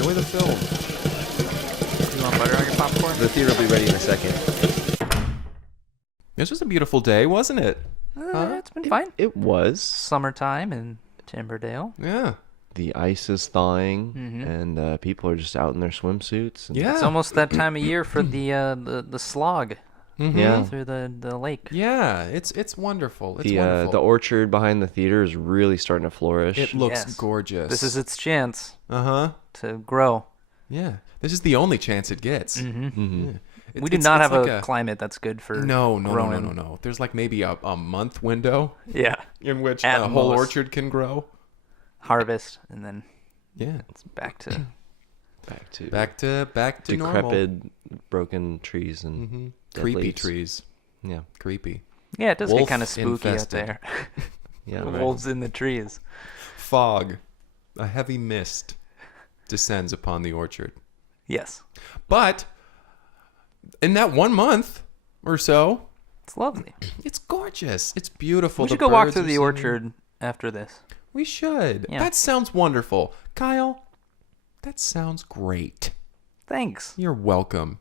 Enjoy the film. You want butter on your popcorn? The theater will be ready in a second. This was a beautiful day, wasn't it? It's been fine. It was. Summertime in Timberdale. Yeah. The ice is thawing, Mm-hmm. and people are just out in their swimsuits. And Yeah. It's almost that time of year for the slog Yeah. through the lake. Yeah, it's wonderful. It's The wonderful. the orchard behind the theater is really starting to flourish. It looks Yes. gorgeous. This is its chance Uh-huh. to grow. Yeah. This is the only chance it gets. Mm-hmm. Yeah. We do not have like a climate that's good for No. growing. There's like maybe a month window Yeah. in which At a whole most. orchard can grow. Harvest, and then Yeah. it's back to... Back to Back to normal. decrepit, broken trees and Mm-hmm. dead Creepy leaves. trees. Yeah, Creepy. Yeah, it does get Wolf kind of spooky infested. out there. yeah. Wolves in the trees. Fog. A heavy mist descends upon the orchard. Yes. But in that 1 month or so, It's lovely. it's gorgeous. It's beautiful. We The should go walk birds through are the singing. orchard after this. We should. Yeah. That sounds wonderful. Kyle, that sounds great. Thanks. You're welcome.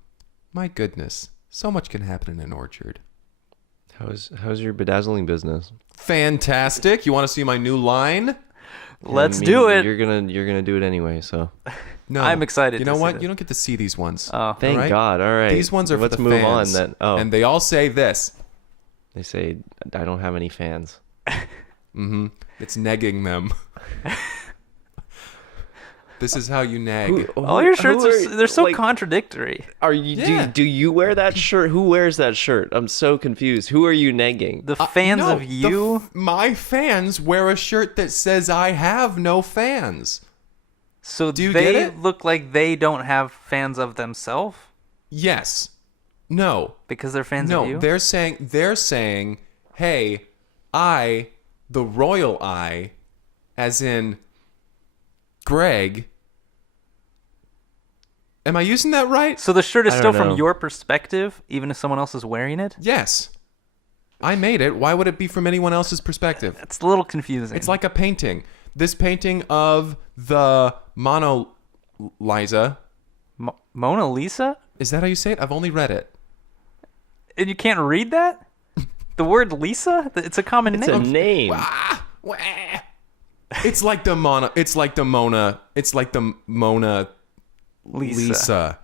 My goodness. So much can happen in an orchard. How's your bedazzling business? Fantastic. You want to see my new line? Let's I mean, do it. You're gonna do it anyway. So No. I'm excited You to know see what? this. You don't get to see these ones. Oh, thank Alright. God. All right. These ones are Let's for the move fans. on. Then. Oh, And they all say this. they say I don't have any fans. Mm-hmm. It's negging them. This is how you nag. all your shirts they're so contradictory. Are you? Yeah. Do you wear that shirt? Who wears that shirt? I'm so confused. Who are you negging? The fans No, of you. my fans wear a shirt that says I have no fans. So Do you they get it? look like they don't have fans of themselves Yes. No. because they're fans No, of you. they're saying, "Hey, I, the royal I, as in Greg." Am I using that right? So the shirt is I still don't from know. your perspective, even if someone else is wearing it. Yes. I made it. Why would it be from anyone else's perspective? It's a little confusing. It's like a painting. This painting of the Mona Lisa. Mona Lisa, Is that how you say it? I've only read it. and you can't read that. The word Lisa, it's a common It's name. a name. Wah. It's like the Mona. It's like the Mona. It's like the Mona Lisa.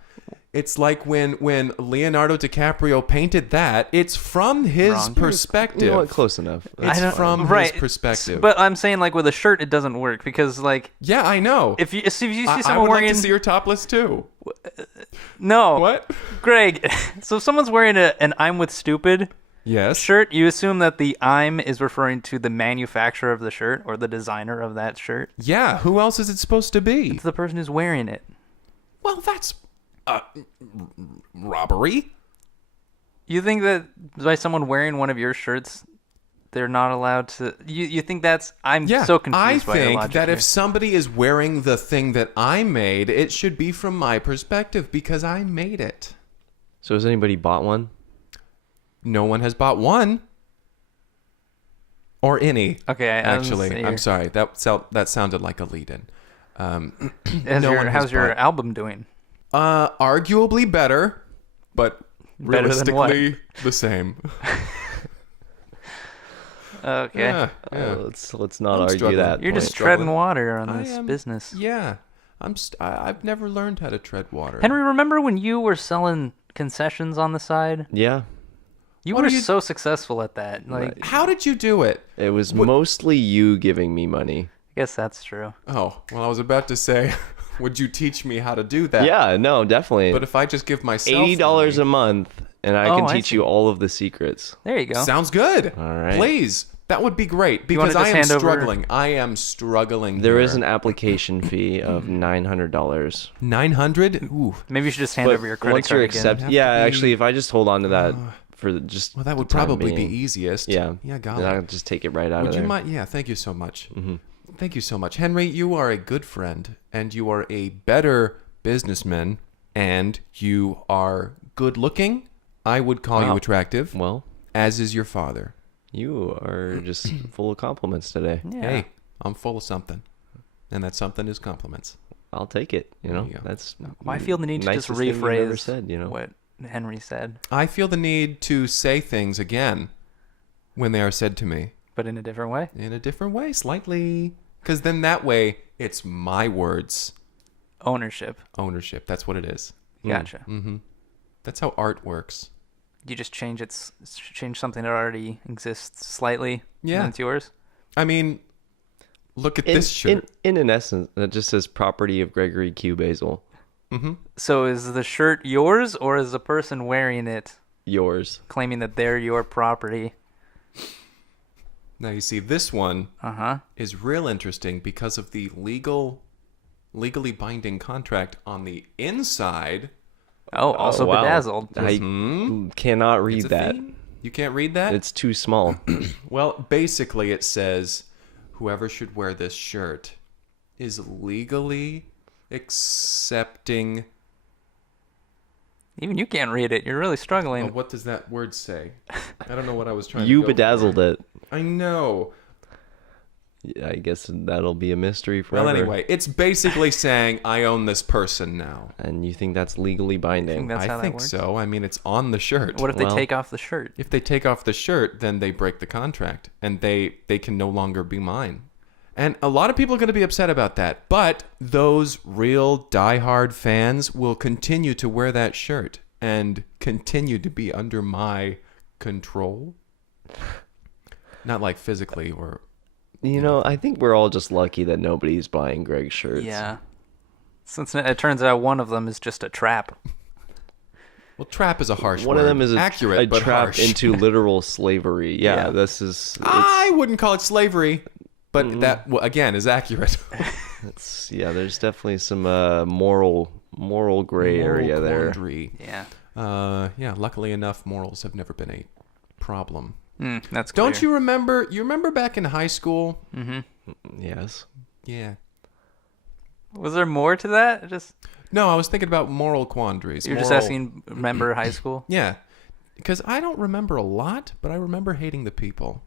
It's like when Leonardo DiCaprio painted that. It's from his Wrong. perspective. You know what? Close enough. It's from right. his perspective. But I'm saying, like, with a shirt, it doesn't work because, like, yeah, I know. if you see I someone would wearing like to see her topless too. no, What? Greg, so if someone's wearing an "I'm with stupid" Yes. shirt, you assume that the "I'm" is referring to the manufacturer of the shirt or the designer of that shirt. Yeah. Who else is it supposed to be? It's the person who's wearing it. Well, that's robbery. You think that by someone wearing one of your shirts, they're not allowed to? You think that's? I'm Yeah, so confused I by your think logic that here. if somebody is wearing the thing that I made, it should be from my perspective because I made it. So has anybody bought one? No one has bought one. Or any. Okay, Actually, I'm sorry. That sounded like a lead-in. No one has how's your bought- album doing? Arguably better, but Better than what? realistically the same. Okay, Yeah. Let's not I'm argue struggling. that. you're point. just struggling. treading water on I this am- business. Yeah. I've never learned how to tread water. Henry, remember when you were selling concessions on the side? Yeah, You What were are you- so successful at that. Like, How did you do it? it was mostly you giving me money. I guess that's true. Oh, well, I was about to say, would you teach me how to do that? Yeah, no, definitely. But if I just give myself $80 a money- month, and I Oh, can I teach see. you all of the secrets. There you go. Sounds good. All right. Please. That would be great You wanna because I just am hand over- struggling. I am struggling. There here. is an application fee of $900. 900. Ooh. Maybe you should just hand But over your credit once card you're again. accepted, Have yeah, to be- actually, if I just hold on to that for just Well, that would the time probably be being, easiest. Yeah, Yeah, and golly. I'll just take it right out Would of you there. mind? Yeah. Thank you so much. Thank you so much, Henry. You are a good friend, and you are a better businessman, and you are good looking. I would call you Wow. attractive, Well, as is your father. you are just full of compliments today. Yeah. Hey, I'm full of something, and that something is compliments. I'll take it. You know, you go. that's I feel the need to just nicest thing you've ever rephrase said, you know? what Henry said, I feel the need to say things again when they are said to me but in a different way. in a different way, slightly. Because then that way, it's my words. Ownership. Ownership. That's what it is. Gotcha. Mm-hmm. That's how art works. You just change something that already exists slightly. Yeah. And it's yours. I mean, look at this shirt. In an essence, that just says property of Gregory Q. Basil. Mm-hmm. So is the shirt yours, or is the person wearing it Yours. claiming that they're your property? Now you see, this one Uh-huh. is real interesting because of the legally binding contract on the inside. Oh, also wow. bedazzled. I cannot read It's a that. theme. You can't read that? It's too small. Well, basically it says whoever should wear this shirt is legally accepting. Even you can't read it. You're really struggling. Oh, what does that word say? I don't know what I was trying You to go bedazzled for. it. I know. Yeah, I guess that'll be a mystery forever. Well, anyway, it's basically saying I own this person now. And you think that's legally binding? That's how I that think works? so. I mean, it's on the shirt. What if they Well- take off the shirt? If they take off the shirt, then they break the contract, and they can no longer be mine. And a lot of people are going to be upset about that. But those real diehard fans will continue to wear that shirt and continue to be under my control. Not like physically or... You know, I think we're all just lucky that nobody's buying Greg's shirts. Yeah. Since it turns out one of them is just a trap. Well, trap is a harsh One word. of them is accurate, a but trap harsh. into literal slavery. Yeah, Yeah. this is... I wouldn't call it slavery, but that, well, again, is accurate. Yeah, there's definitely some moral gray area there. Quandary. Yeah. Yeah, luckily enough, morals have never been a problem. That's clear. Don't you remember? You remember back in high school? Yes. Yeah. Was there more to that? No, I was thinking about moral quandaries. You're just Moral- asking, remember high school? Yeah. Because I don't remember a lot, but I remember hating the people.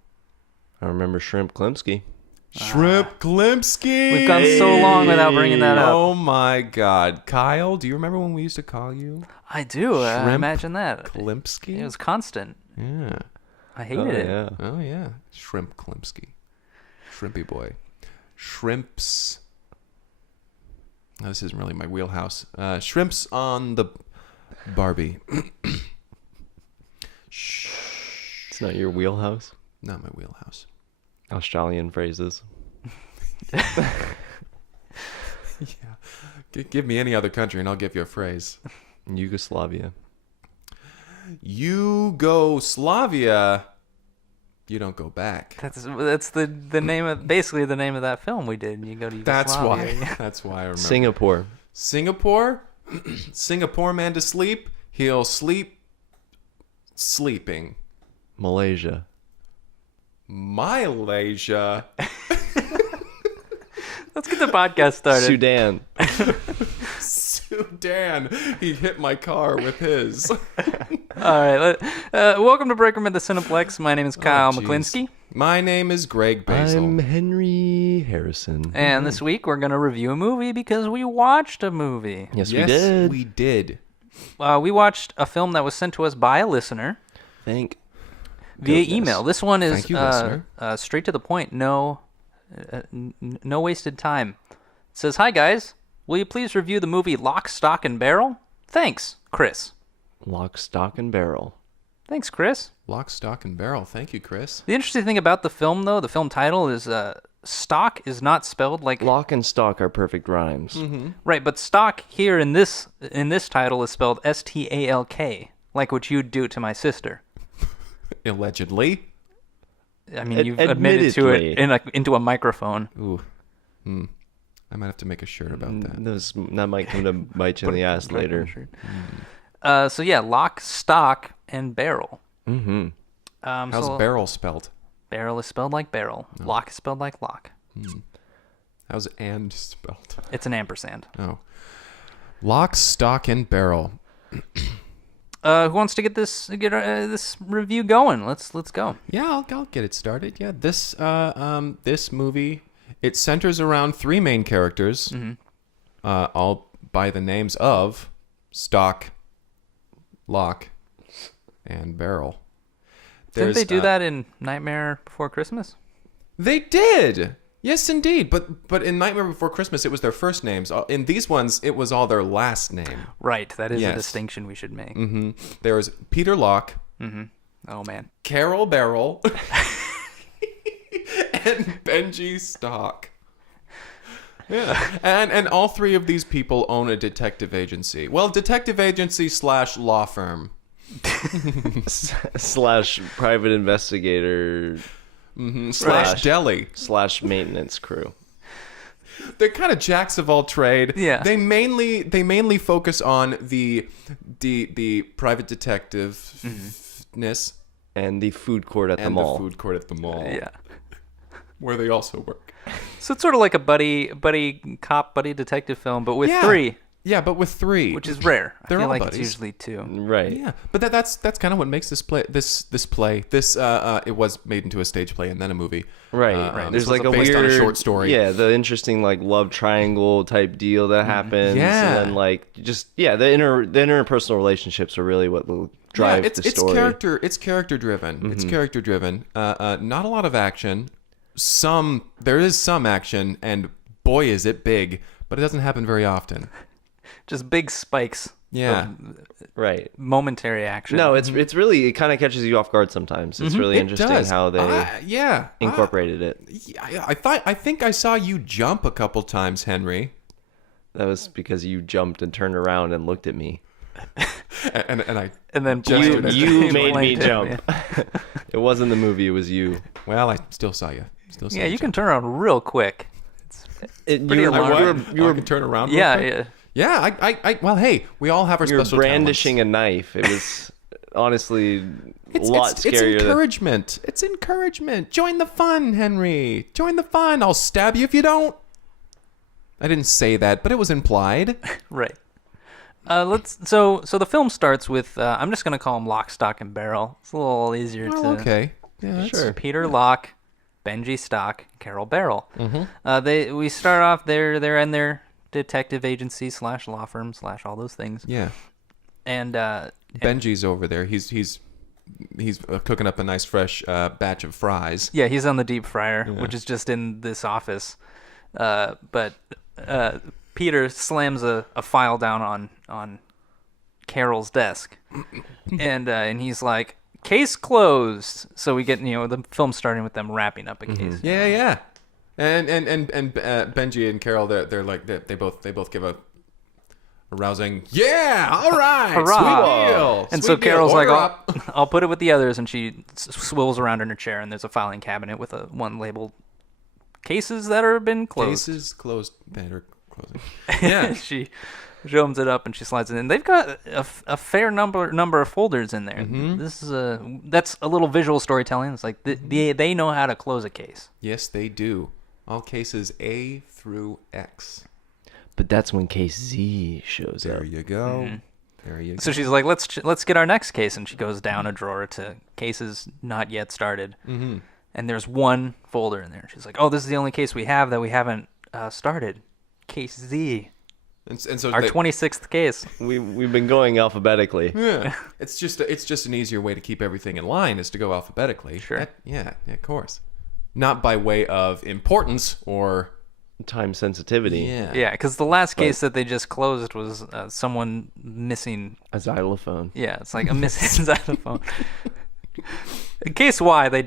I remember Shrimp Klimpsky. Shrimp Klimpsky! We've gone so long without bringing that up. Oh my God. Kyle, do you remember when we used to call you I do. Shrimp Imagine that. Klimpsky? It was constant. Yeah. I hated it. Yeah. Oh, yeah. Shrimp Klimpsky. Shrimpy boy. Shrimps. No, this isn't really my wheelhouse. Shrimps on the Barbie. It's not your wheelhouse. Not my wheelhouse. Australian phrases. Yeah. Give me any other country and I'll give you a phrase. Yugoslavia. Yugoslavia. You don't go back. That's the name of basically the name of that film we did. You go to That's why. Yugoslavia. That's why I remember. Singapore. Singapore. Singapore man to sleep. He'll sleep sleeping. Malaysia. Malaysia. Let's get the podcast started. Sudan. Sudan. He hit my car with his. All right. Welcome to Break Room at the Cineplex. My name is Kyle jeez. McKlinsky. My name is Greg Basil. I'm Henry Harrison. And this week we're going to review a movie because we watched a movie. Yes, yes, we did. we did. We watched a film that was sent to us by a listener Thank via goodness. email. This one is Thank you, listener. straight to the point. No wasted time. It says, "Hi guys, will you please review the movie Lock, Stock, and Barrel? Thanks, Chris." Lock, Stock, and Barrel. Thanks, Chris. Lock, stock, and barrel. Thank you, Chris. The interesting thing about the film, though, the film title is stock is not spelled like Lock and stock are perfect rhymes. right, but stock here in this title is spelled STALK, like what you'd do to my sister. Allegedly. I mean, you've admitted to it Admittedly. into a microphone. Ooh. I might have to make a shirt about that. That might come to bite you in the ass later. So yeah, lock, stock, and barrel. Mm-hmm. How's so barrel spelled? barrel is spelled like barrel. Lock is spelled like lock. How's and spelled? It's an ampersand. Oh. Lock, stock, and barrel. Who wants to get this review going? Let's go. Yeah, I'll get it started. Yeah, this movie, it centers around three main characters. all by the names of Stock, Lock, and Barrel. Didn't they do that in Nightmare Before Christmas? They did. Yes, indeed. But in Nightmare Before Christmas, it was their first names. In these ones, it was all their last name. Right. That is Yes. a distinction we should make. Mm-hmm. There was Peter Locke, Oh, man. Carol Barrel, and Benji Stalk. Yeah. And all three of these people own a detective agency. Well, detective agency / law firm. / private investigator / deli. / maintenance crew. They're kind of jacks of all trade. Yeah. They mainly focus on the private detective-ness And the food court at the mall. the food court at the mall. Yeah. Where they also work. So it's sort of like a buddy cop, buddy detective film, but with three, Yeah, but with three. which is rare. I They're feel all like buddies. it's usually two. Right. Yeah, but that's kind of what makes this play. It was made into a stage play and then a movie. Right. There's There's like a based weird on a short story. Yeah, the interesting like love triangle type deal that happens. Yeah. And then like the interpersonal relationships are really what will drive the story. It's character driven. It's character driven. Not a lot of action. There is some action, and boy is it big, but it doesn't happen very often. Just big spikes. Yeah. Right. Momentary action. No, it's really, it kind of catches you off guard sometimes. It's really It interesting does. how they incorporated it. I think I saw you jump a couple times, Henry. That was because you jumped and turned around and looked at me. And then gestured at You made me blanked jump. It wasn't the movie, it was you. Well, I still saw you. Yeah, you can turn around real quick. You alarming. were can turn around. real Yeah, quick? yeah. Yeah, well, hey, we all have our you were special brandishing a knife. It was honestly a lot It's scarier than encouragement. It's encouragement. Join the fun, Henry. Join the fun. I'll stab you if you don't. I didn't say that, but it was implied. Right. So the film starts with I'm just gonna call them Lock, Stock, and Barrel. It's a little easier to. Oh, okay. Yeah, that's- Sure. Peter Locke, Benji Stalk, Carol Barrel. We start off they're in their detective agency / law firm / all those things. Yeah. And Benji's over there. He's cooking up a nice fresh batch of fries. yeah, he's on the deep fryer, which is just in this office. But Peter slams a file down on Carol's desk, and he's like, "Case closed." So we get the film starting with them wrapping up a case. Yeah. And Benji and Carol, they're like they both give a rousing, yeah, all right, Hurrah. sweet deal. And sweet so deal, Carol's like, order up. I'll put it with the others, and she swivels around in her chair, and there's a filing cabinet with one labeled cases that have been closed. Cases closed. Better closing. Yeah. She opens it up and she slides it in. They've got a fair number of folders in there. This is that's a little visual storytelling. It's like they know how to close a case. Yes, they do. All cases A through X. But that's when case Z shows There up. you go. There you go. So she's like, let's get our next case, and she goes down a drawer to cases not yet started. And there's one folder in there. She's like, oh, this is the only case we have that we haven't started. Case Z. And so Our 26th case. We've been going alphabetically. Yeah. It's just an easier way to keep everything in line is to go alphabetically. Sure. Yeah, of course. Not by way of importance or Time sensitivity. Yeah, because the last case that they just closed was someone missing. A xylophone. Yeah, it's like a missing xylophone. Case Y, they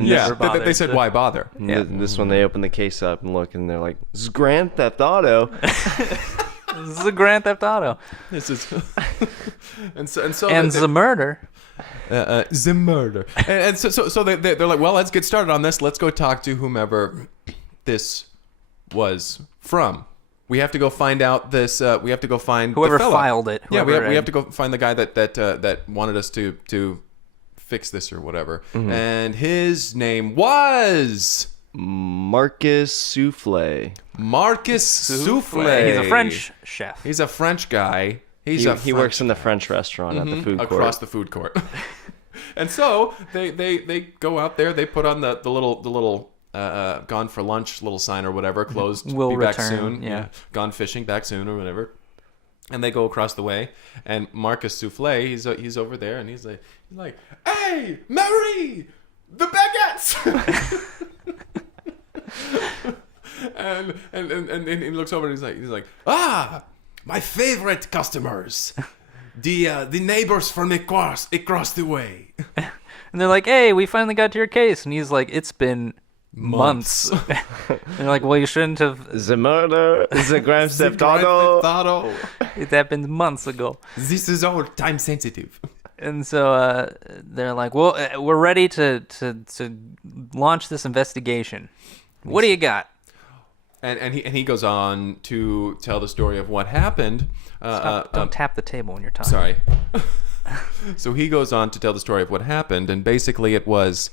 never bothered. They said, to- why bother? And Yeah. This one, they open the case up and look, and they're like, "This is Grand Theft Auto." This is a Grand Theft Auto. This is and so And the murder. the murder. And so they're like, well, let's get started on this. Let's go talk to whomever this was from. We have to go find out this. We have to go find Whoever the fella. filed it. Yeah, whoever we have to go find the guy that wanted us to fix this or whatever. And his name was Marcus Souffle. Marcus Souffle. He's a French chef. He's a French guy. He works in the French restaurant at the food court. across the food court. And so they go out there. They put on the little gone for lunch little sign or whatever, closed, Will be back return, soon. yeah. Gone fishing, back soon or whatever. And they go across the way, and Marcus Souffle, he's over there, and he's like, "Hey, Mary, the baguettes!" and he looks over and he's like, "Ah, my favorite customers, the neighbors from across the way." And they're like, "Hey, we finally got to your case." And he's like, "It's been months." And they're like, "Well, you shouldn't have. The murder, the Grand Theft Auto. It happened months ago." This is all time sensitive. And so they're like, "Well, we're ready to launch this investigation. What do you got?" And he goes on to tell the story of what happened. Don't tap the table when you're talking. Sorry. So he goes on to tell the story of what happened, and basically it was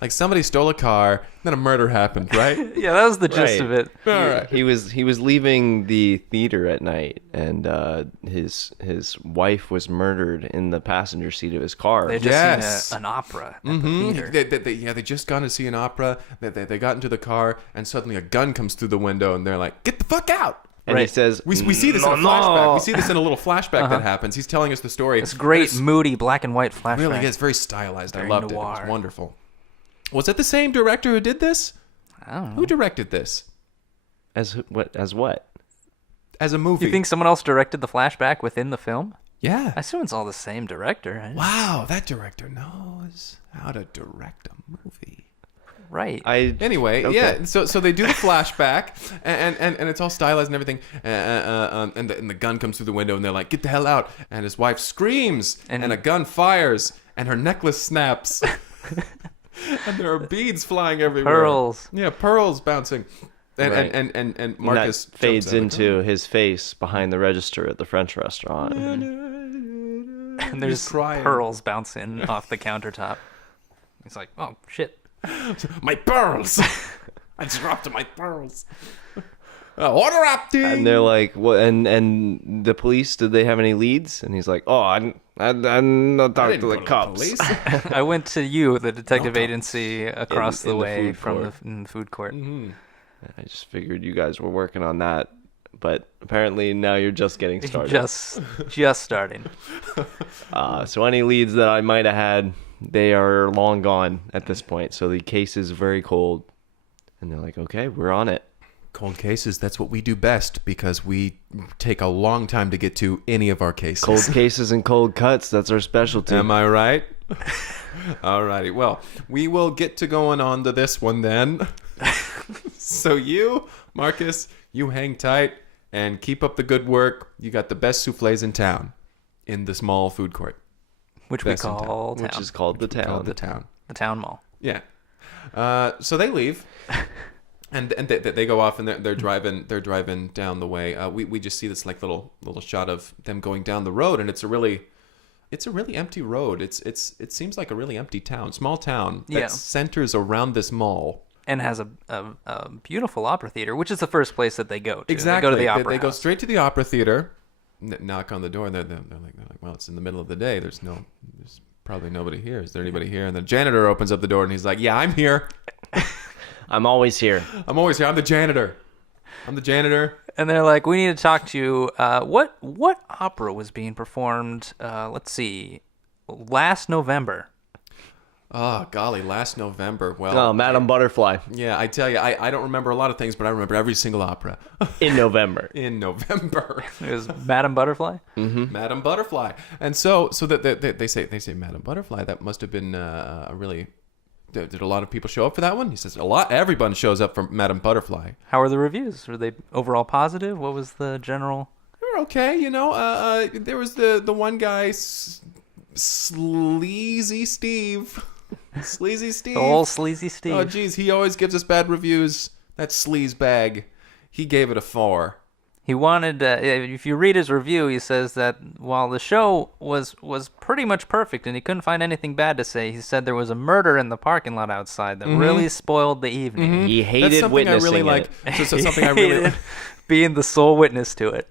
like somebody stole a car, then a murder happened, right? Yeah, that was the gist of it. All right. He was leaving the theater at night, and his wife was murdered in the passenger seat of his car. They had just Yes. seen an opera at the theater. They just gone to see an opera. They got into the car, and suddenly a gun comes through the window, and they're like, "Get the fuck out!" And he Right. says, We see this in a flashback. We see this in a little flashback that happens. He's telling us the story. This great, It's moody black and white flashback. really is very stylized. Very I loved it. It noir. was wonderful. Was it the same director who did this? I don't know. Who directed this As what? as a movie? You think someone else directed the flashback within the film? Yeah. I assume it's all the same director. Wow, that director knows how to direct a movie. Right. Anyway, Okay. yeah. So they do the flashback, and it's all stylized and everything. And the gun comes through the window, and they're like, "Get the hell out!" And his wife screams, and a gun fires, and her necklace snaps, and there are beads flying everywhere. Pearls. Yeah, pearls bouncing. And Right. and Marcus that fades jumps out into his face behind the register at the French restaurant. And there's He's crying. pearls bouncing off the countertop. He's like, "Oh, shit." My pearls! I dropped my pearls. Order up, dude! And they're like, "What?" And the police, did they have any leads? And he's like, "Oh, I'm not I talking didn't to the go cops." police. I went to you, the detective agency across In the the way food from court. in the food court. I just figured you guys were working on that, but apparently now you're just getting started. Just starting. So any leads that I might have had, they are long gone at this point. So the case is very cold, and they're like, "Okay, we're on it." Cold cases, that's what we do best because we take a long time to get to any of our cases. Cold cases and cold cuts, that's our specialty. Am I right? Alrighty. Well, we will get to going on to this one then. So you, Marcus, you hang tight and keep up the good work. You got the best souffles in town in the small food court. Which we Best in town. call town. Which is called the town. Called the town. The town mall. Yeah. So they leave, and they go off and they're driving down the way. We just see this like little shot of them going down the road, and it's a really empty road. It seems like a really empty town, small town that Yeah. centers around this mall. And has a beautiful opera theater, which is the first place that they go to. Exactly. They go to the opera They go house. straight to the opera theater, knock on the door, and they're like, well, it's in the middle of the day. There's probably nobody here. Is there anybody here? And the janitor opens up the door, and he's like, "Yeah, I'm here. I'm always here. I'm always here. I'm the janitor. And they're like, "We need to talk to you. What opera was being performed? Let's see, last November." Oh, golly, last November. Well, Oh, Madame Butterfly yeah, I tell you, I don't remember a lot of things, but I remember every single opera in November. in November. It was Madame Butterfly. Madame Butterfly. And so that they say Madame Butterfly. That must have been a really. Did a lot of people show up for that one? He says everyone shows up for Madame Butterfly. How were the reviews? Were they overall positive? What was the general? They were okay, you know. There was the one guy, Sleazy Steve. Sleazy Steve. The whole sleazy Steve. Oh, geez, he always gives us bad reviews. That sleaze bag. He gave it a 4. He wanted, if you read his review, he says that while the show was pretty much perfect and he couldn't find anything bad to say, he said there was a murder in the parking lot outside that really spoiled the evening. He That's hated something I witnessing really it. like. So something I really Hated being the sole witness to it.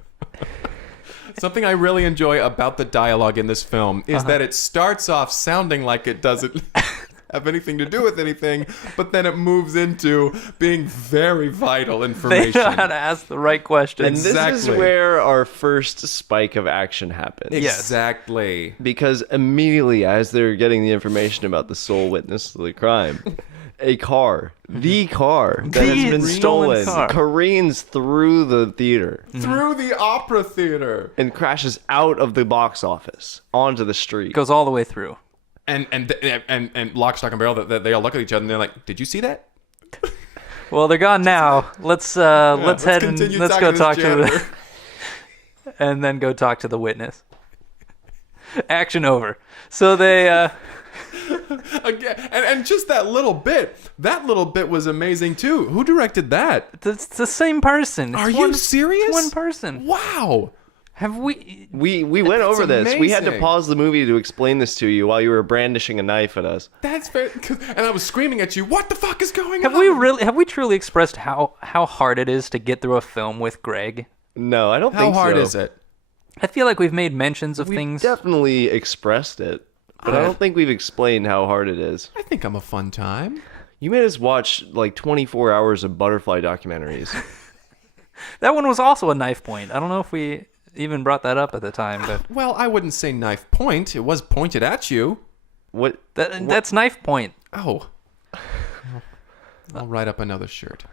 something I really enjoy about the dialogue in this film is that it starts off sounding like it doesn't have anything to do with anything, but then it moves into being very vital They information. know how to ask the right question. And this is Exactly. where our first spike of action happens. Exactly. Because immediately as they're getting the information about the sole witness to the crime, the car that has been stolen stolen, car. careens through the theater Through the opera theater. and crashes out of the box office onto the street. Goes all the way through. And Lock, Stock, and Barrel, they all look at each other and they're like, "Did you see that?" Well, they're gone now. Let's head and continue let's talking go to talk this to the janitor. and then go talk to the witness. Action over. So they Again, and just that little bit was amazing too. Who directed that? it's the same person. It's Are you one- serious? It's one person. Wow. Have we? We went That's over this. We had to amazing. pause the movie to explain this to you while you were brandishing a knife at us. That's very. And I was screaming at you. What the fuck is going Have on? we truly expressed how hard it is to get through a film with Greg? No, I don't How think so. hard is it? I feel like we've made mentions of We things. definitely expressed it, but I don't think we've explained how hard it is. I think I'm a fun time. You made us watch like 24 hours of butterfly documentaries. That one was also a knife point. I don't know if we even brought that up at the time, but Well, I wouldn't say knife point. It was pointed at you. What? that's knife point. Oh. I'll write up another shirt.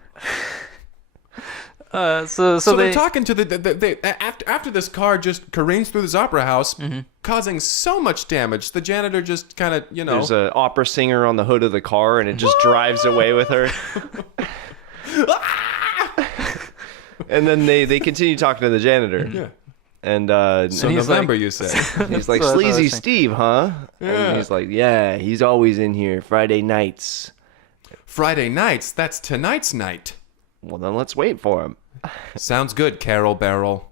So So they they're talking to the after this car just careens through this opera house, causing so much damage. The janitor just kind of, There's an opera singer on the hood of the car, and it just drives away with her. And then they continue talking to the janitor. Yeah. And So And he's November, like- you say? he's like, So that's what I Sleazy was thinking. Steve, huh? Yeah. And he's like, yeah, he's always in here Friday nights. Friday nights. That's tonight's night. Well, then let's wait for him. Sounds good, Carol Barrel.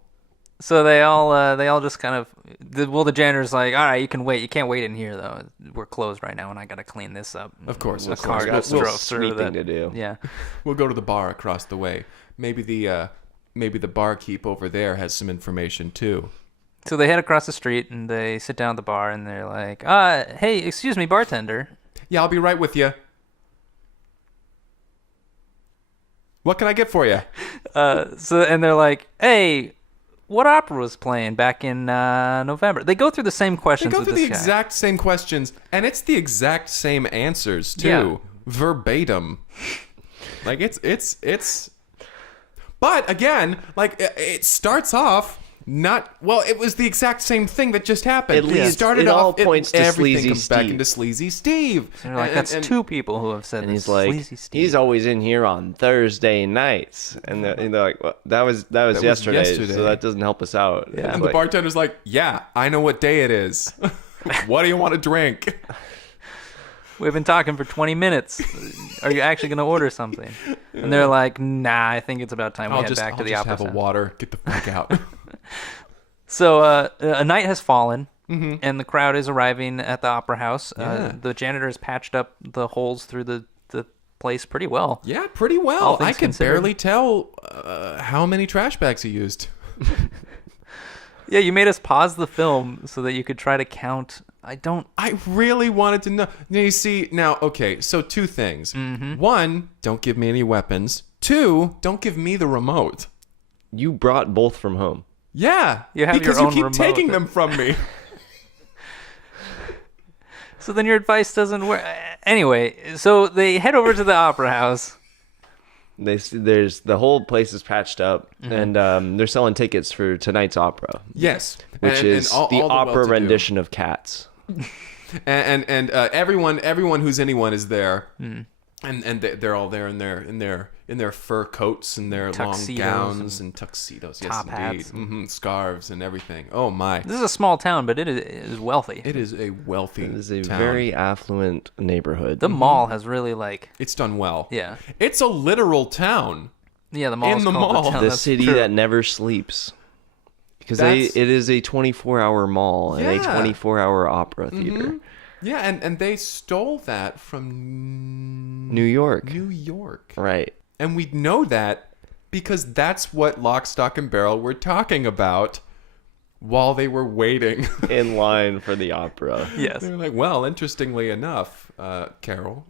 So they all just kind of the janitor's like, all right, you can wait. You can't wait in here though. We're closed right now, and I gotta clean this up. Of course, The of car course. Got just some drove through sweeping that. to do. Yeah. We'll go to the bar across the way. Maybe the barkeep over there has some information too. So they head across the street and they sit down at the bar and they're like, hey, excuse me, bartender. Yeah, I'll be right with you. What can I get for you? And they're like, hey, what opera was playing back in November? They go through the same They questions go with through this the guy. exact same questions, and it's the exact same answers too, Yeah. verbatim. Like it's. But again, like it starts off not well. It was the exact same thing that just happened. It leads- started it all off. points to everything Sleazy comes back Steve. into Sleazy Steve. They're like, And- that's and- two people who have said And this. he's like, Sleazy Steve. he's always in here on Thursday nights. And they're like, well, that was yesterday, yesterday. so that doesn't help us out. Yeah. It's And the like, bartender's like, "Yeah, I know what day it is. What do you want to drink?" We've been talking for 20 minutes. Are you actually going to order something? And they're like, nah, I think it's about time we I'll head just, back I'll to the just opera have a center. water. Get the fuck out. So a night has fallen, and the crowd is arriving at the opera house. Yeah. The janitor has patched up the holes through the place pretty well. Yeah, pretty All well. things I can considered. barely tell how many trash bags he used. Yeah, you made us pause the film so that you could try to count. I really wanted to know. Now, you see, okay, so two things. One, don't give me any weapons. Two, don't give me the remote. you brought both from home. Yeah, You have because your own you keep remote taking that- them from me. So then your advice doesn't work. Anyway, so they head over to the opera house. There's the whole place is patched up, and they're selling tickets for tonight's opera, Yes, which and is all the opera well-to-do. rendition of Cats. and everyone who's anyone is there, and they're all there in their fur coats and their Tuxedos long gowns and tuxedos, top yes, hats. indeed, scarves and everything. Oh my, This is a small town, but it is wealthy. it is a wealthy. It is a town. very affluent neighborhood. The mall has really It's done well. yeah. It's a literal town. Yeah, the mall is the called mall. the town. the That's city true. that never sleeps, because That's- it is a 24-hour mall and a Yeah. 24-hour opera theater. Yeah, and they stole that from New York, New York. right? And we know that because that's what Lock, Stock, and Barrel were talking about while they were waiting. In line for the opera. Yes. They're like, well, interestingly enough, Carol.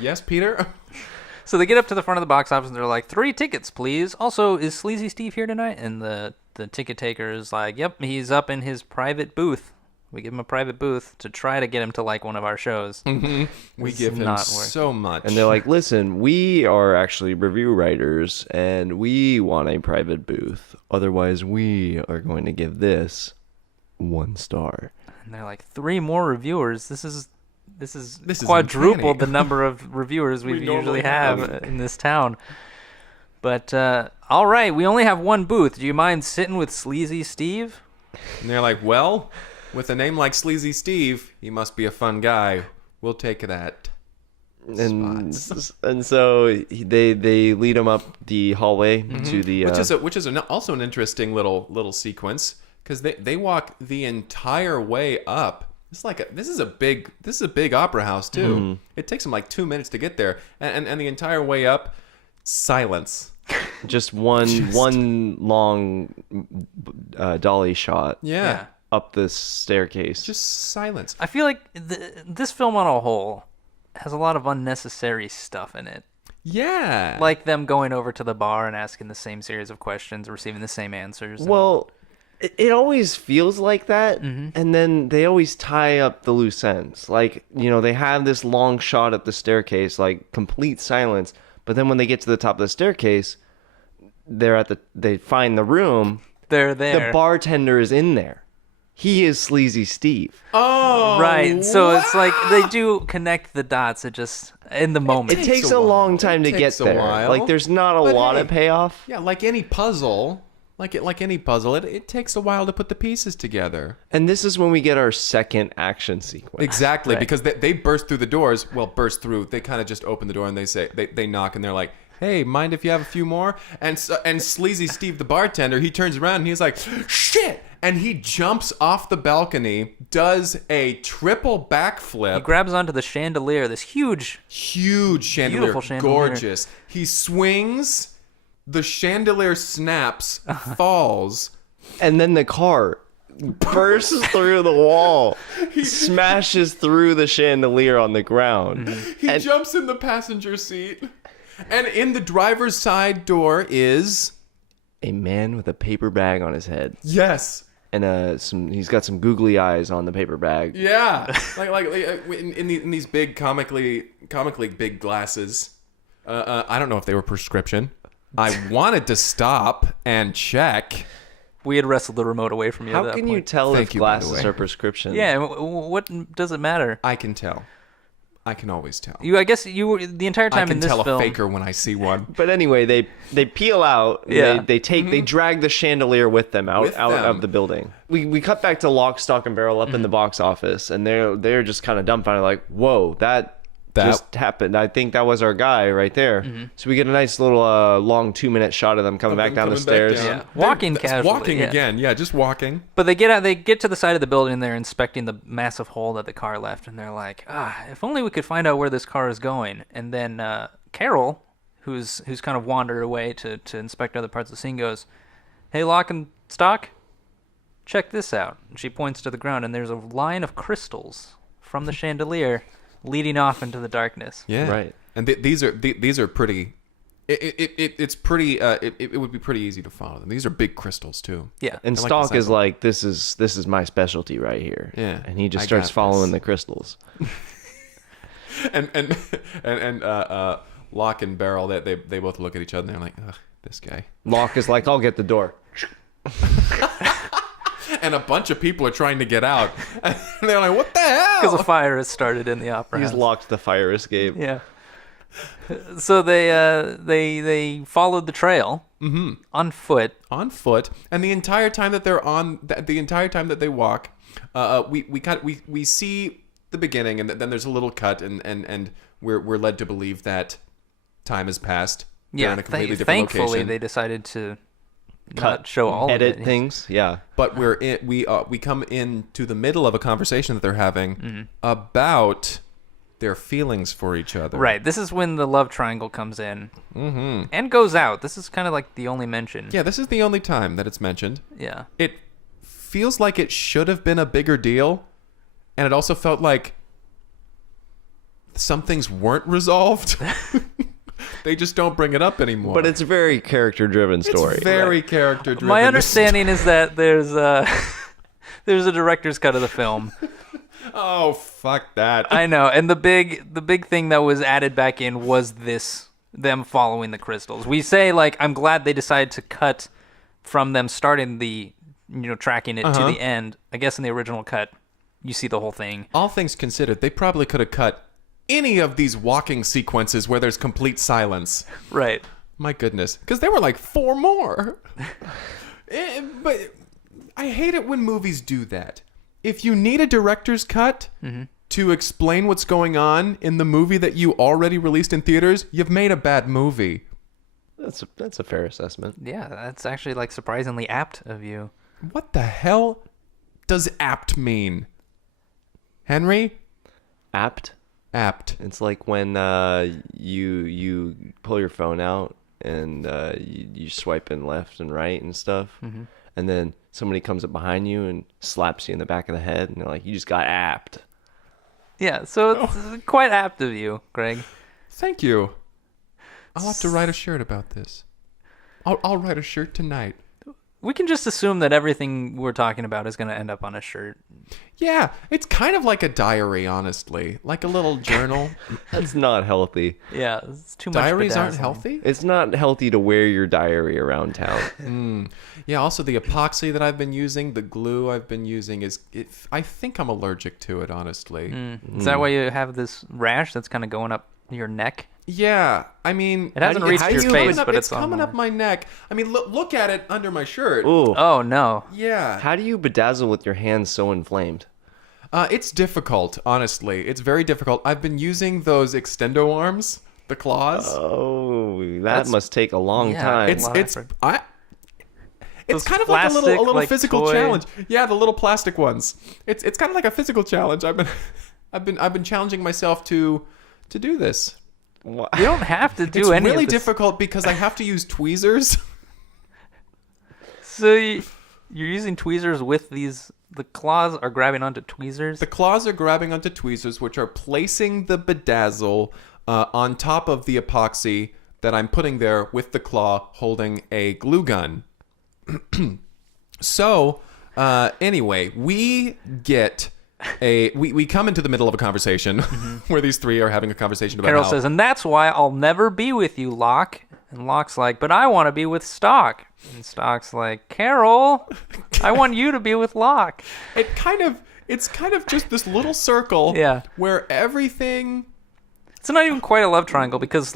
Yes, Peter? So they get up to the front of the box office and they're like, 3 tickets, please. Also, is Sleazy Steve here tonight? And the ticket taker is like, yep, he's up in his private booth. We give him a private booth to try to get him to like one of our shows. Mm-hmm. We give him so much. And they're like, listen, we are actually review writers, and we want a private booth. Otherwise, we are going to give this 1 star. And they're like, 3 more reviewers. This is is quadrupled uncanny. the number of reviewers we normally usually have have. in this town. But, all right, we only have 1 booth. Do you mind sitting with Sleazy Steve? And they're like, well, with a name like Sleazy Steve, he must be a fun guy. We'll take that. And so they lead him up the hallway to the Which is also an interesting little sequence, because they walk the entire way up. This is a big opera house too. Mm-hmm. It takes them like 2 minutes to get there, and the entire way up, silence. just one long dolly shot Yeah. up the staircase. Just silence. I feel like this film on a whole has a lot of unnecessary stuff in it. Yeah. Like them going over to the bar and asking the same series of questions, receiving the same answers. Well, it always feels like that, and then they always tie up the loose ends. Like, they have this long shot up the staircase, like complete silence, but then when they get to the top of the staircase, they find the room. They're there. The bartender is in there. He is Sleazy Steve. Oh, right. So it's like they do connect the dots. It just in the moment. It takes a long time to get takes a there. while. Like, there's not a But lot hey, of payoff. Yeah, like any puzzle, it takes a while to put the pieces together. And this is when we get our second action sequence. Exactly, Right. because they burst through the doors. Well, burst through. They kind of just open the door and they knock and they're like, "Hey, mind if you have a few more?" And Sleazy Steve, the bartender, he turns around and he's like, "Shit!" And he jumps off the balcony, does a triple backflip. He grabs onto the chandelier, this huge Chandelier, Beautiful chandelier. gorgeous. He swings, the chandelier snaps, falls. And then the car bursts through the wall, smashes through the chandelier on the ground. He jumps in the passenger seat. And in the driver's side door is... A man with a paper bag on his head. Yes. And he's got some googly eyes on the paper bag. Yeah. like in these big, comically big glasses. I don't know if they were prescription. I wanted to stop and check. We had wrestled the remote away from you. How at that can you point. tell Thank if you, by the glasses way. are prescription? Yeah. What does it matter? I can tell. I can always tell. I guess you were the entire time I can in this tell film. a faker when I see one. But anyway, they peel out. Yeah. They drag the chandelier with them out With them. of the building. We cut back to Lock, Stock, and Barrel up in the box office, and they're just kind of dumbfounded, like, "Whoa, that just happened. I think that was our guy right there." So we get a nice little long 2-minute shot of them coming back down the stairs. down. Yeah. Walking That's casually, Walking yeah. again. Yeah, just walking. But they get out. They get to the side of the building. And they're inspecting the massive hole that the car left, and they're like, if only we could find out where this car is going." And then Carol, who's kind of wandered away to inspect other parts of the scene, goes, "Hey, Lock and Stock, check this out." And she points to the ground, and there's a line of crystals from the chandelier leading off into the darkness. Yeah. Right. And these are pretty. It's pretty. It would be pretty easy to follow them. These are big crystals too. Yeah. And I like Stock the is cycle. like, this is my specialty right here. Yeah, And he just I starts got following this. the crystals. and Lock and Barrel, they both look at each other and they're like, "Ugh, this guy." Lock is like, "I'll get the door." And a bunch of people are trying to get out. And they're like, "What the hell?" Because a fire has started in the opera He's house. locked the fire escape. Yeah. So they followed the trail on foot. on foot, and the entire time that they're on, the entire time that they walk, we see the beginning, and then there's a little cut, and we're led to believe that time has passed. They're Yeah. in a completely different Thankfully, location. they decided to not show all Edit of it. things. Yeah. But we come into the middle of a conversation that they're having about their feelings for each other. Right. This is when the love triangle comes in and goes out. This is kind of like the only mention. Yeah, this is the only time that it's mentioned. Yeah. It feels like it should have been a bigger deal, and it also felt like some things weren't resolved. They just don't bring it up anymore. But it's a very character-driven story. It's very character-driven. My understanding is that there's a director's cut of the film. Oh, fuck that. I know, and the big thing that was added back in was them following the crystals. We say, like, I'm glad they decided to cut from them starting the, tracking it to the end. I guess in the original cut, you see the whole thing. All things considered, they probably could have cut any of these walking sequences where there's complete silence. Right. My goodness. Because there were like 4 more. But I hate it when movies do that. If you need a director's cut to explain what's going on in the movie that you already released in theaters, you've made a bad movie. That's a fair assessment. Yeah, that's actually like surprisingly apt of you. What the hell does apt mean? Henry? Apt? Apt. It's like when you pull your phone out and you swipe in left and right and stuff, and then somebody comes up behind you and slaps you in the back of the head, and they're like, "You just got apt." Yeah, so it's quite apt of you, Greg. Thank you. I'll have to write a shirt about this. I'll write a shirt tonight. We can just assume that everything we're talking about is going to end up on a shirt. Yeah, it's kind of like a diary, honestly. Like a little journal. That's not healthy. Yeah, it's too much. Diaries aren't bedazzling. healthy? It's not healthy to wear your diary around town. Yeah, also the epoxy that I've been using, the glue I've been using, I think I'm allergic to it, honestly. Is that why you have this rash that's kind of going up your neck? Yeah, I mean... It hasn't reached your face, but it's coming up my neck. I mean, look at it under my shirt. Ooh. Oh, no. Yeah. How do you bedazzle with your hands so inflamed? It's difficult, honestly. It's very difficult. I've been using those extendo arms, the claws. Oh, that must take a long time. It's Those kind of like a little plastic, physical toy. challenge. Yeah, the little plastic ones. It's kind of like a physical challenge. I've been challenging myself to do this. You don't have to do It's any really of this. difficult because I have to use tweezers. So you're using tweezers with these... The claws are grabbing onto tweezers? The claws are grabbing onto tweezers, which are placing the bedazzle on top of the epoxy that I'm putting there with the claw holding a glue gun. So, anyway, we get... we come into the middle of a conversation where these three are having a conversation about Carol how... says, and that's why I'll never be with you, Locke. And Locke's like, but I want to be with Stock. And Stock's like, Carol, I want you to be with Locke. It's kind of just this little circle Yeah. where everything... It's not even quite a love triangle because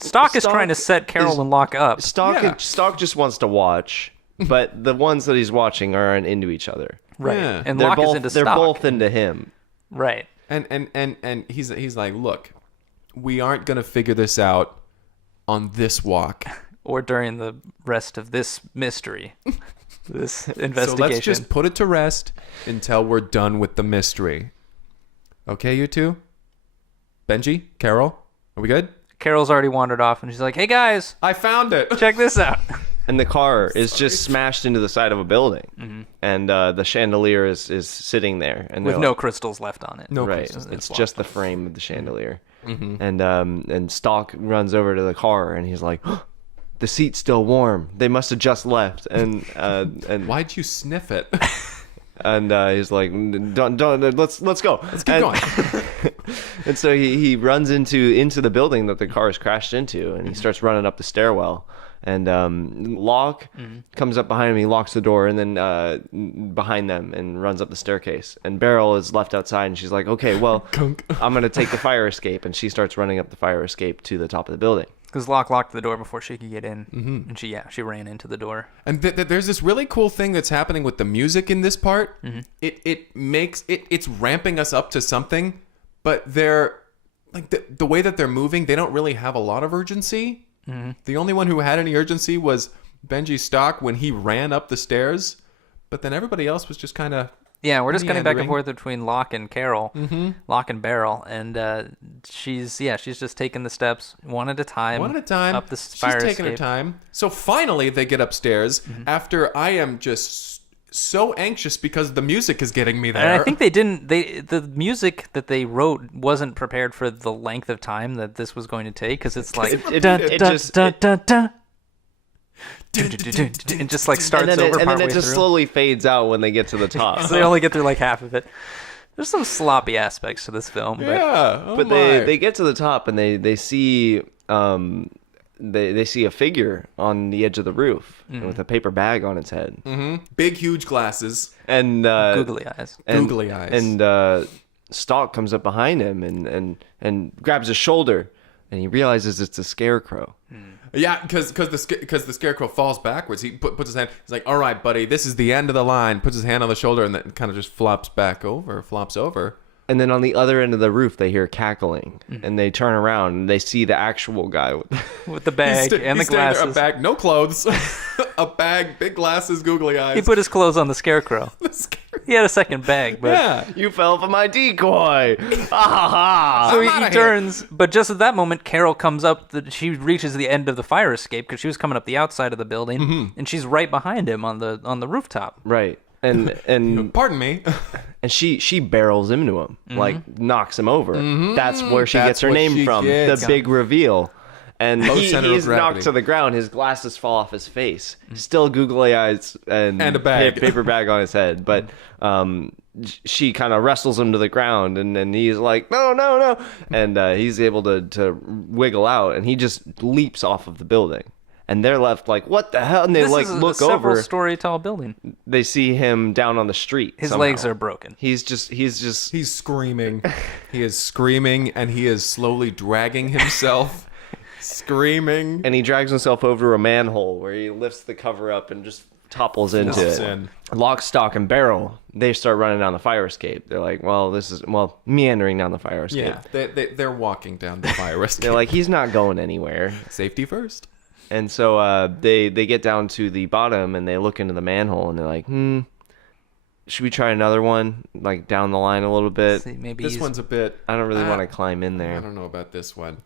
Stock is trying to set Carol and Locke up. Stock just wants to watch, but the ones that he's watching aren't into each other. Right. Yeah. And They're Locke both, is into they're Stock. both into him. Right. And he's like, look, we aren't going to figure this out on this walk. Or during the rest of this mystery. This investigation. So let's just put it to rest until we're done with the mystery. Okay, you two? Benji? Carol? Are we good? Carol's already wandered off and she's like, hey guys, I found it. check this out. And the car is just smashed into the side of a building. And the chandelier is sitting there. And With they're no like- crystals left on it. No right. crystals. It's just the frame of the chandelier. And Stock runs over to the car and he's like, oh, the seat's still warm. They must have just left. And Why'd you sniff it? and he's like, don't let's go. Let's keep going. And so he runs into the building that the car has crashed into, and he starts running up the stairwell. And Locke comes up behind him, he locks the door, and then behind them, and runs up the staircase. And Beryl is left outside, and she's like, okay, well, I'm going to take the fire escape. And she starts running up the fire escape to the top of the building. Because Locke locked the door before she could get in. And she ran into the door. And there's this really cool thing that's happening with the music in this part. It's ramping us up to something, but they're like the way that they're moving, they don't really have a lot of urgency. The only one who had any urgency was Benji Stalk when he ran up the stairs, but then everybody else was just kind of... Yeah, we're just cutting back and meandering. forth between Locke and Carol, Locke and Beryl, and she's just taking the steps one at a time. One at a time. Up the fire She's taking her escape. time. So finally they get upstairs after I am just so anxious because the music is getting me there. And I think the music that they wrote wasn't prepared for the length of time that this was going to take, because it's like it just like starts over and then partway it just through. slowly fades out when they get to the top. So they only get through like half of it. There's some sloppy aspects to this film. Yeah. Oh But my. they get to the top and they see they see a figure on the edge of the roof with a paper bag on its head. Big, huge glasses. And Googly eyes. Googly eyes. And Stalk comes up behind him and grabs his shoulder, and he realizes it's a scarecrow. Yeah, because the scarecrow falls backwards. He puts his hand. He's like, "All right, buddy, this is the end of the line." Puts his hand on the shoulder and then kind of just flops over. And then on the other end of the roof, they hear cackling, and they turn around and they see the actual guy With the bag and the he's standing there, glasses. a bag, no clothes, a bag, big glasses, googly eyes. He put his clothes on the scarecrow. He had a second bag, but Yeah. You fell for my decoy. Ah, so I'm he outta here. turns. But just at that moment, Carol comes up. She reaches the end of the fire escape because she was coming up the outside of the building, and she's right behind him on the rooftop. right. And Pardon me. and she barrels into him, like knocks him over. That's where she That's gets her what name she from. gets. The big reveal. And Low center of he's knocked gravity. to the ground. His glasses fall off his face. Still googly eyes and a bag. paper bag on his head. But she kind of wrestles him to the ground, and then he's like, no. And he's able to wiggle out, and he just leaps off of the building. And they're left like, what the hell? And they This like is a look several over. story tall building. They see him down on the street. His somehow. legs are broken. He's just He's screaming. He is screaming, and he is slowly dragging himself, screaming. and he drags himself over a manhole where he lifts the cover up and just topples into Flops it. in. Lock, stock, and barrel. They start running down the fire escape. They're like, meandering down the fire escape. Yeah, they're walking down the fire escape. They're like, he's not going anywhere. Safety first. And so they get down to the bottom and they look into the manhole and they're like, should we try another one? Like down the line a little bit. See, maybe This he's- one's a bit. I don't really want to climb in I there. don't know about this one.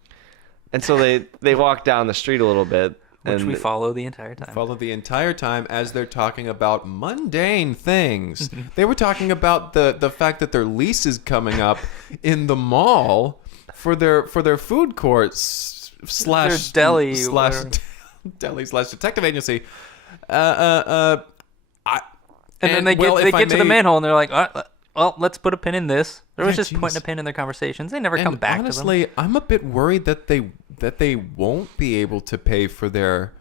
And so they walk down the street a little bit. which and we follow the entire time. Follow the entire time as they're talking about mundane things. They were talking about the fact that their lease is coming up in the mall for their food courts slash Their deli, slash whatever. deli slash detective agency. And then they well, get if I to the may- manhole and they're like, well, let's put a pin in this. They was Yeah, just geez. putting a pin in their conversations. They never And come back to them. honestly, I'm a bit worried that they won't be able to pay for their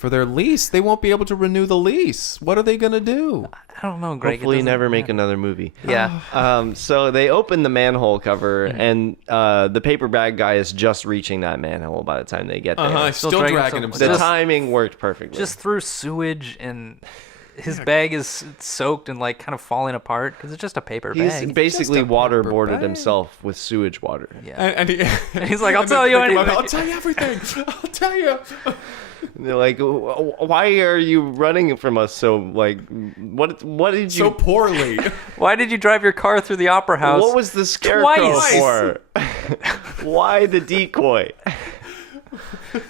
lease. They won't be able to renew the lease. What are they gonna do? I don't know, Greg. It hopefully doesn't never make matter. another movie. Yeah. So they open the manhole cover, Mm-hmm. and the paper bag guy is just reaching that manhole by the time they get there. He's still dragging dragging himself. The himself. timing worked perfectly. Just through sewage, and his bag is soaked and like kind of falling apart because it's just a paper He's bag. basically Just a waterboarded paper bag. himself with sewage water. Yeah. And He's like, I'll and then tell you they come up, anything. I'll tell you everything. I'll tell you. And they're like, why are you running from us so, like, what did you... So poorly. Why did you drive your car through the opera house? what was the scarecrow Twice. for? Why the decoy?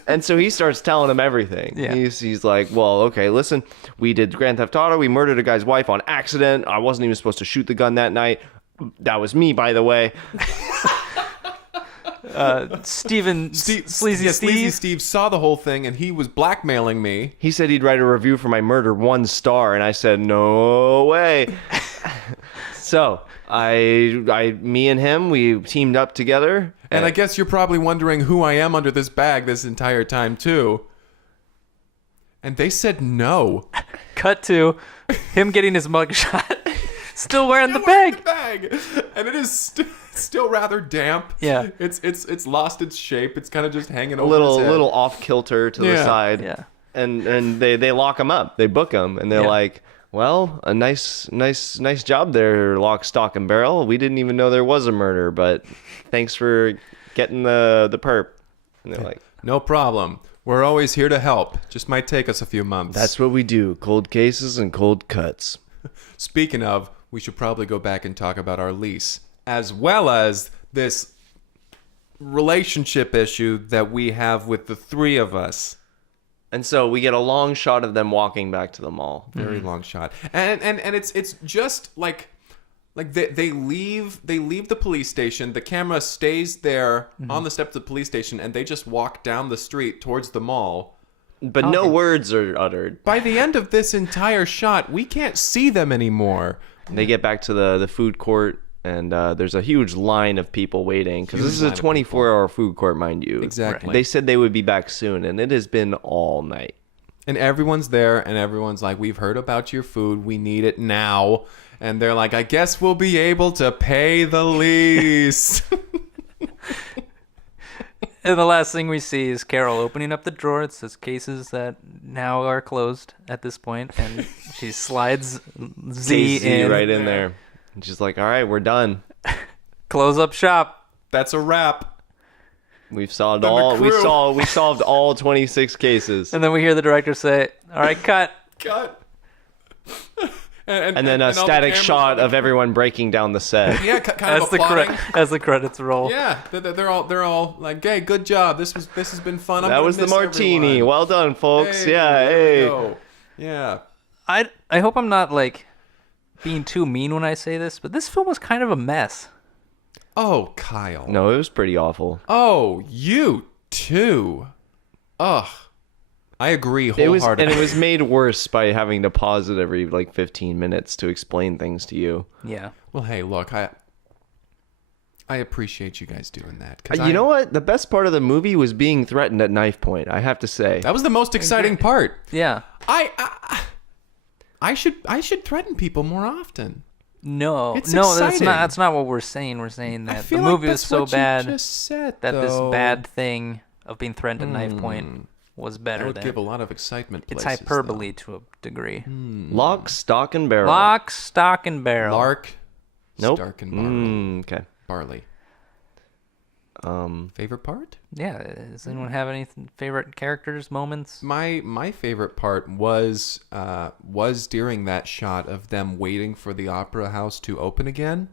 And so he starts telling him everything. Yeah. He's like, well, okay, listen, we did Grand Theft Auto. We murdered a guy's wife on accident. I wasn't even supposed to shoot the gun that night. That was me, by the way. Steven Sleazy yeah, Steve. Sleazy Steve saw the whole thing, and he was blackmailing me. He said he'd write a review for my murder 1 star, and I said, no way. So me and him, we teamed up together. And I guess you're probably wondering who I am under this bag this entire time, too. And they said no. Cut to him getting his mugshot. Still wearing the Wearing bag. the bag. And it is still rather damp. Yeah. It's lost its shape. It's kind of just hanging a over his head. little off kilter to the Yeah. side. Yeah. And they lock him up. They book him, and they're Yeah. like, well, a nice job there, lock, stock, and barrel. We didn't even know there was a murder, but thanks for getting the perp. And they're like, No problem. We're always here to help. Just might take us a few months. that's what we do, cold cases and cold cuts. Speaking of, we should probably go back and talk about our lease, as well as this relationship issue that we have with the three of us. And so we get a long shot of them walking back to the mall. Very long shot. And it's just like they leave the police station. The camera stays there on the steps of the police station, and they just walk down the street towards the mall. But no words are uttered. By the end of this entire shot, we can't see them anymore. They get back to the food court, and there's a huge line of people waiting, because this is a 24-hour food court, mind you. Exactly. They said they would be back soon, and it has been all night. And everyone's there, and everyone's like, we've heard about your food. We need it now. And they're like, I guess we'll be able to pay the lease. And the last thing we see is Carol opening up the drawer. It says cases that now are closed at this point, and she slides Z in right in there. And she's like, all right, we're done. Close up shop. That's a wrap. We've solved The all. McCrew. We solved all 26 cases. And then we hear the director say, all right, cut. Cut. And then a all the static cameras shot on of everyone breaking down the set. Yeah, kind As of the, applauding. as the credits roll. Yeah, they're all like, "Hey, good job. This has been fun." I'm That gonna was the miss martini. everyone." Well done, folks. Hey, Yeah, there we hey. go. Yeah. I hope I'm not like being too mean when I say this, but this film was kind of a mess. Oh, Kyle. No, it was pretty awful. Oh, you too. Ugh. I agree wholeheartedly. It was made worse by having to pause it every like 15 minutes to explain things to you. Yeah. Well, hey, look, I appreciate you guys doing that. 'Cause You know what? The best part of the movie was being threatened at knife point. I have to say. that was the most exciting part. Yeah. I should threaten people more often. No, It's no, exciting. that's not what we're saying. We're saying I that the feel like movie was that's so what you bad just said, that this though. bad thing of being threatened at knife point was That better would than give a lot of excitement. it's places, hyperbole to a degree. Lock, stock, and barrel. Lock, stock, and though. barrel. Lark, Nope. Stark, and Barley. Okay. Barley. Favorite part? Yeah. Does anyone have any favorite characters, moments? My favorite part was during that shot of them waiting for the opera house to open again.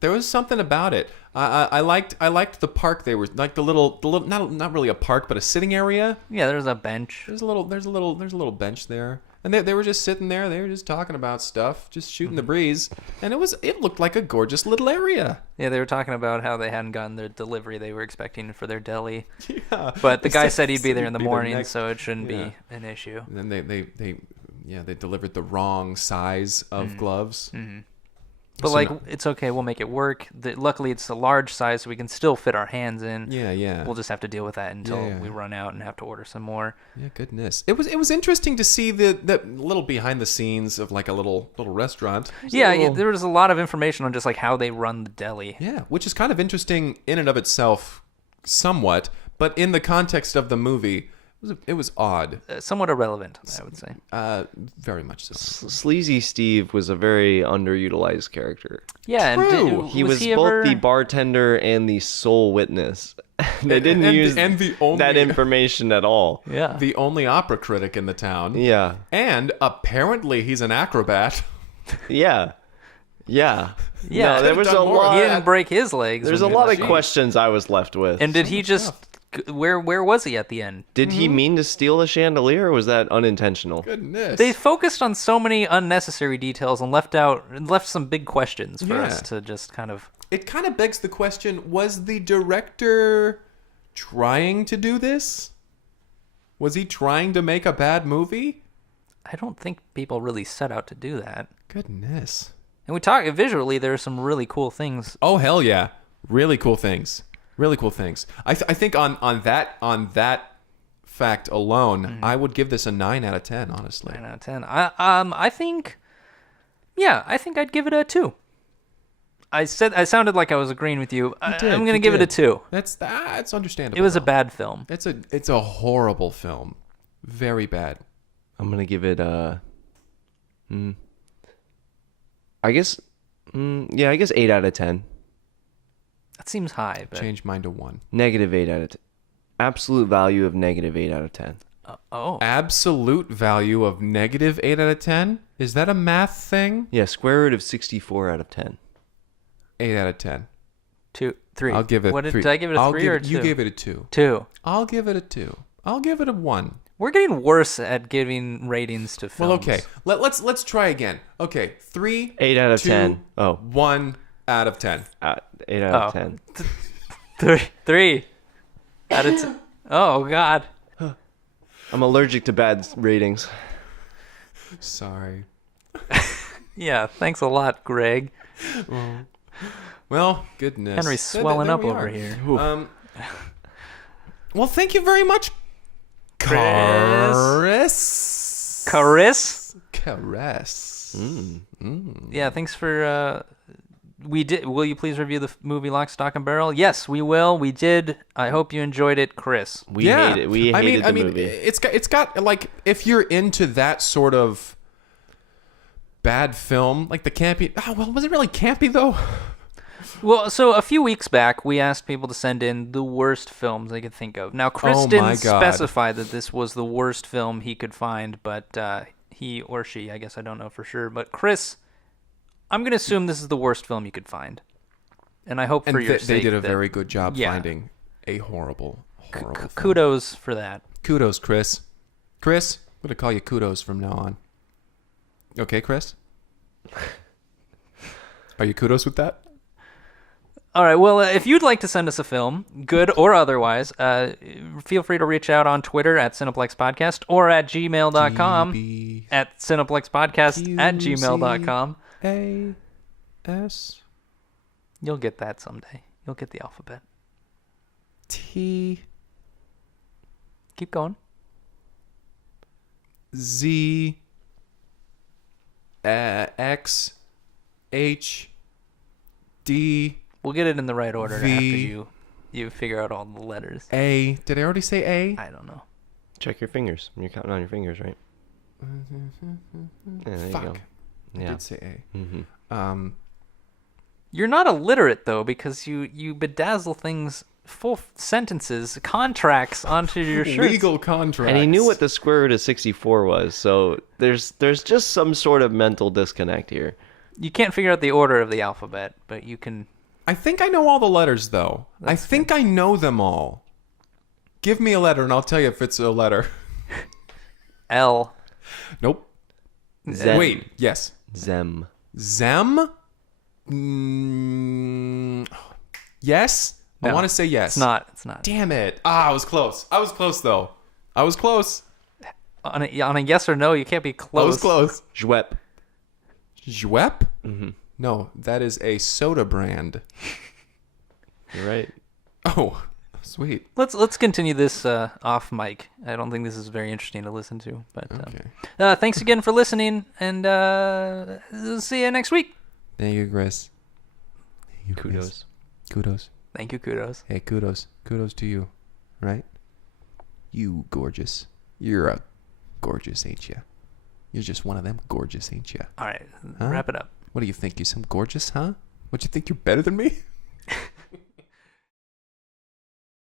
There was something about it. I liked the park. They were like the little not really a park, but a sitting area. Yeah, there's a bench. There's a little bench there, and they were just sitting there. They were just talking about stuff, just shooting the breeze, and it looked like a gorgeous little area. Yeah, they were talking about how they hadn't gotten their delivery they were expecting for their deli. Yeah, But the They guy said- said he'd be said there in the he'd morning, next- so it shouldn't Yeah. be an issue. And then they delivered the wrong size of gloves. But So like, no- it's okay. We'll make it work. Luckily, it's a large size, so we can still fit our hands in. Yeah. We'll just have to deal with that until Yeah. we run out and have to order some more. Yeah, goodness. It was interesting to see the little behind the scenes of like a little restaurant. Yeah, there was a lot of information on just like how they run the deli. Yeah, which is kind of interesting in and of itself, somewhat. But in the context of the movie, it was odd. Somewhat irrelevant, I would say. Very much so. Sleazy Steve was a very underutilized character. Yeah, True. and He was he both ever... the bartender and the sole witness. They didn't and use the only- that information at all. Yeah. The only opera critic in the town. Yeah. And apparently he's an acrobat. Yeah. Yeah. Yeah. No, there was Done a more. lot. He didn't break his legs. There's a when lot he of was- questions I was left with. And did he just... Where was he at the end? Did he mean to steal the chandelier, or was that unintentional? Goodness. They focused on so many unnecessary details and left some big questions for us to just kind of... It kind of begs the question, was the director trying to do this? Was he trying to make a bad movie? I don't think people really set out to do that. Goodness. And we talk visually, there are some really cool things. Oh, hell yeah. Really cool things. Really cool things. I think on that fact alone, I would give this a 9 out of 10, honestly. 9 out of 10. I think I'd give it a 2. I sounded like I was agreeing with you. I'm going to give it a 2. That's understandable. It was a though. bad film. It's a horrible film. Very bad. I'm gonna give it a. I guess 8 out of 10. That seems high, but Change mine to 1. Negative 8 out of 10. Absolute value of negative 8 out of 10. Absolute value of negative 8 out of 10? Is that a math thing? Yeah, square root of 64 out of 10. 8 out of 10. 2, 3. I'll give it What 3. did I give it a 3 or a 2? You gave it a 2. 2. I'll give it a 2. I'll give it a 1. We're getting worse at giving ratings to films. Well, okay. Let's try again. Okay, 3, 8 out of 2, 10. Oh, 1 out of 10. 8 out of 10. 3 out of 10. Oh God. I'm allergic to bad ratings. Sorry. Yeah. Thanks a lot, Greg. Well, goodness. Henry's swelling There up we over are. here. Well, thank you very much, Caress. Caress. Caress. Yeah. Thanks for. We did. Will you please review the movie Lock, Stock, and Barrel? Yes, we will. We did. I hope you enjoyed it, Chris. We hate it. We hated the movie. It's got like, if you're into that sort of bad film, like the campy. Oh, well, was it really campy though? Well, so a few weeks back, we asked people to send in the worst films they could think of. Now, Chris Oh, my didn't God. specify that this was the worst film he could find, but he or she, I guess I don't know for sure. But Chris, I'm going to assume this is the worst film you could find. And I hope And for your they sake did a that- very good job Yeah. finding a horrible film. Kudos for that. Kudos, Chris. Chris, I'm gonna call you Kudos from now on. Okay, Chris? Are you Kudos with that? All right. Well, if you'd like to send us a film, good or otherwise, feel free to reach out on Twitter at Cineplex Podcast or at gmail.com GB at cineplexpodcast at gmail.com. A-S You'll get that someday. You'll get the alphabet. T Keep going. Z X H D We'll get it in the right order V. after you figure out all the letters. A. Did I already say A? I don't know. Check your fingers. You're counting on your fingers, right? Yeah, there Fuck. you go. I Yeah. did say A. Mm-hmm. You're not illiterate though, because you bedazzle things, full sentences, contracts onto your shirts. Legal contracts. And he knew what the square root of 64 was, so there's just some sort of mental disconnect here. You can't figure out the order of the alphabet, but you can. I think I know all the letters, though. I think I know them all. Give me a letter, and I'll tell you if it's a letter. L. Nope. Zem. Wait. Yes. Zem. Zem? Yes? I No, want to say yes. It's not. It's not. Damn it. I was close. I was close, though. I was close. On a yes or no, you can't be close. I was close. Jwep. Jwep? Mm-hmm. No, that is a soda brand. You're right. Oh, sweet. Let's continue this off mic. I don't think this is very interesting to listen to, but Okay. thanks again for listening, and see you next week. Thank you, Chris. Thank you, Chris. Kudos. Kudos. Thank you, kudos. Hey, kudos. Kudos to you, right? You gorgeous. You're a gorgeous, ain't you? You're just one of them gorgeous, ain't you? All right, Huh? wrap it up. What do you think? You some gorgeous, huh? What, you think you're better than me?